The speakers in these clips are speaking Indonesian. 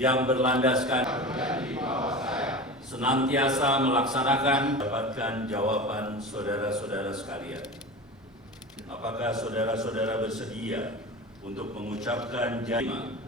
yang berlandaskan senantiasa melaksanakan dapatkan jawaban saudara-saudara sekalian. Apakah saudara-saudara bersedia untuk mengucapkan janji?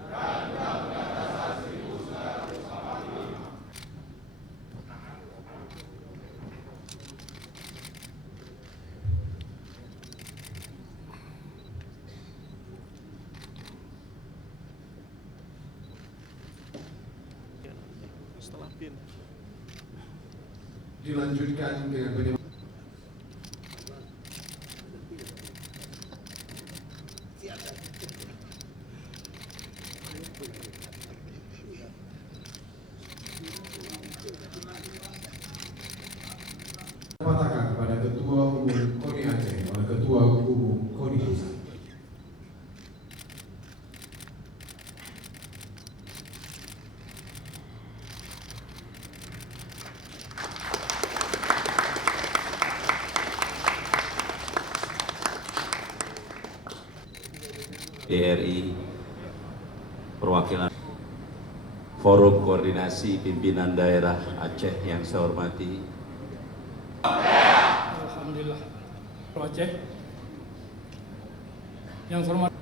Dilanjutkan dengan penyampaian. Katakan kepada Ketua Umum KONI Aceh oleh Ketua Umum KONI Pusat. DRI, perwakilan Forum Koordinasi Pimpinan Daerah Aceh yang saya hormati. Alhamdulillah, Aceh yang saya hormati.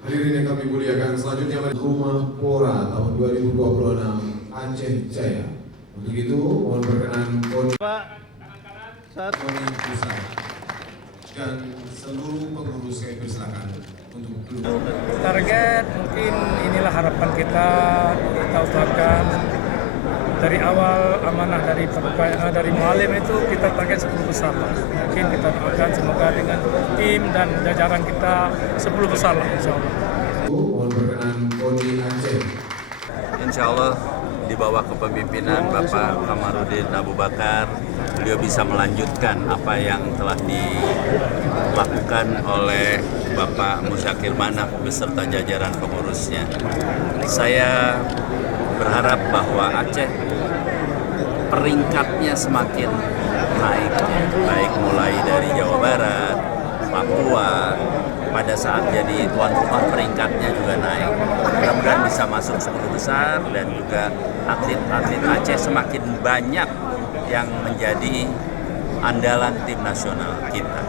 Hadirin yang kami muliakan, selanjutnya Rumah Pora tahun 2026 Aceh Jaya. Untuk itu mohon berkenan KONI Pusat dan seluruh pengurus kami persilakan untuk duduk. Target mungkin inilah harapan kita usahakan dari awal amanah dari Mualim itu kita target 10 besar. Mungkin kita doakan semoga dengan tim dan jajaran kita 10 besar lah insya Allah. Mohon berkenan KONI Aceh. Insya Allah di bawah kepemimpinan Bapak Kamarudin Abu Bakar, beliau bisa melanjutkan apa yang telah dilakukan oleh Bapak Musyakir Manaf beserta jajaran pengurusnya. Saya berharap bahwa Aceh peringkatnya semakin naik, baik mulai dari Jawa Barat, Papua, pada saat jadi tuan rumah peringkatnya juga naik. Mudah-mudahan bisa masuk 10 besar dan juga atlet-atlet Aceh semakin banyak yang menjadi andalan tim nasional kita.